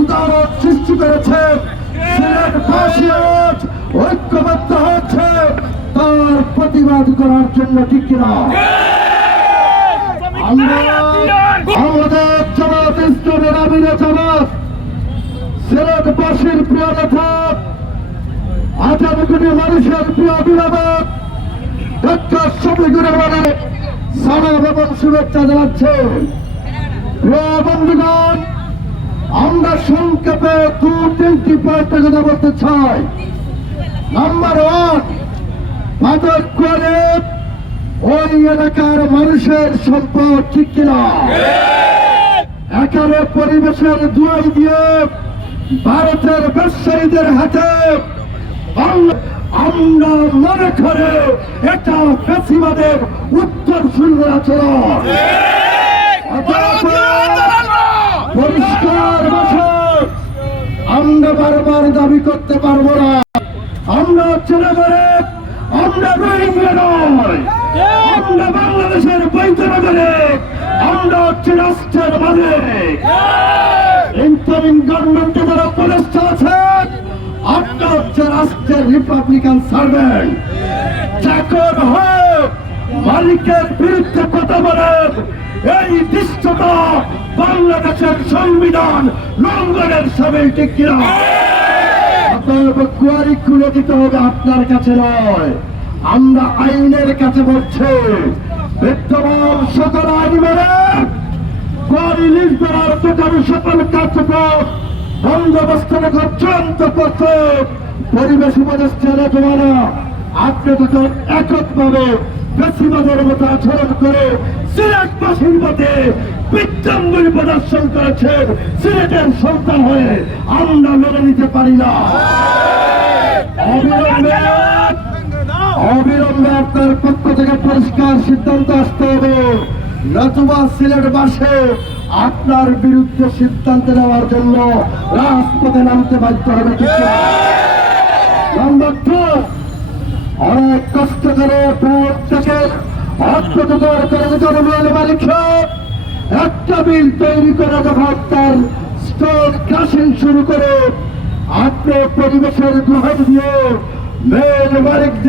উদাহরণ সৃষ্টি করেছেন, সিলেটবাসী আজ ঐক্যবদ্ধ হচ্ছে তার প্রতিবাদ করার জন্য, ঠিক কিনা? আমাদের জামাত ইসলামের আমিরে জামাত সিলেটবাসীর প্রিয় নেতা, 18 কোটি মানুষের প্রিয় অভিভাবক ডক্টর শফিকুর রহমানের সালাম এবং শুভেচ্ছা জানাচ্ছে। প্রিয় বন্ধুগণ, আমরা সংক্ষেপে 2-3টি পয়েন্টের কথা বলতে চাই। নাম্বার 1, মাদক করে ওই এলাকার মানুষের সম্পদ, ঠিক কিনা? এখানে পরিবেশের দুয়াই দিয়ে ভারতের ব্যবসায়ীদের হাতে আমরা মনে করে এটা ফ্যাসিবাদের উত্তর শুরু আচরণ। পরিষ্কার ভাষায় আমরা বারবার দাবি করতে পারবো না আমরা চেনাগরে, আমরা রোহিঙ্গা নয়, আমরা বাংলাদেশের বৈধ নাগরিক, আমরা হচ্ছে রাষ্ট্রের মালিক। ইন্টারিম গভর্নমেন্টে যারা উপদেষ্টা আছেন, আপনার হচ্ছে রাষ্ট্রের রিপাবলিকান সার্ভেন্ট। চাকর হয়ে মালিকের বিরুদ্ধে কথা বলেন, এই দৃশ্যটা বাংলাদেশের সংবিধান লঙ্ঘনের সামিল, ঠিক কিনা? অতএব কুয়ারি খুলে দিতে হবে আপনার কাছে নয়, আমরা আইনের কাছে বলছি। বিদ্যমান সকল আইন মেনে কুয়ারি লিজ দেওয়ার প্রকার সকল কার্যক্রম বন্দোবস্ত রেখে চূড়ান্ত করছে পরিবেশ উপদেষ্টা নেতোয়ারা। আপনি তখন এককভাবে ফ্যাসিবাদের মতো আচরণ করে সিলেটবাসীর মধ্যে বিদ্যাঙ্গুলি প্রদর্শন করেছেন। সিলেটের সন্তান হয়ে আমরা মেনে নিতে পারি না। অবিলম্বে আপনার পক্ষ থেকে পরিষ্কার সিদ্ধান্ত আসতে হবে, নতুবা সিলেটবাসী আপনার বিরুদ্ধে সিদ্ধান্ত নেওয়ার জন্য রাজপথে নামতে বাধ্য হবে, ঠিক না? নাম্বার 2, অনেক কষ্ট করে থেকে অর্থোদ্ধার করে জনমূল মালিক একটা বিল তৈরি করে যখন তার স্টোন ক্রাশিং শুরু করে আপনি পরিবেশের গ্রহণ দিয়ে মেল মালিকদের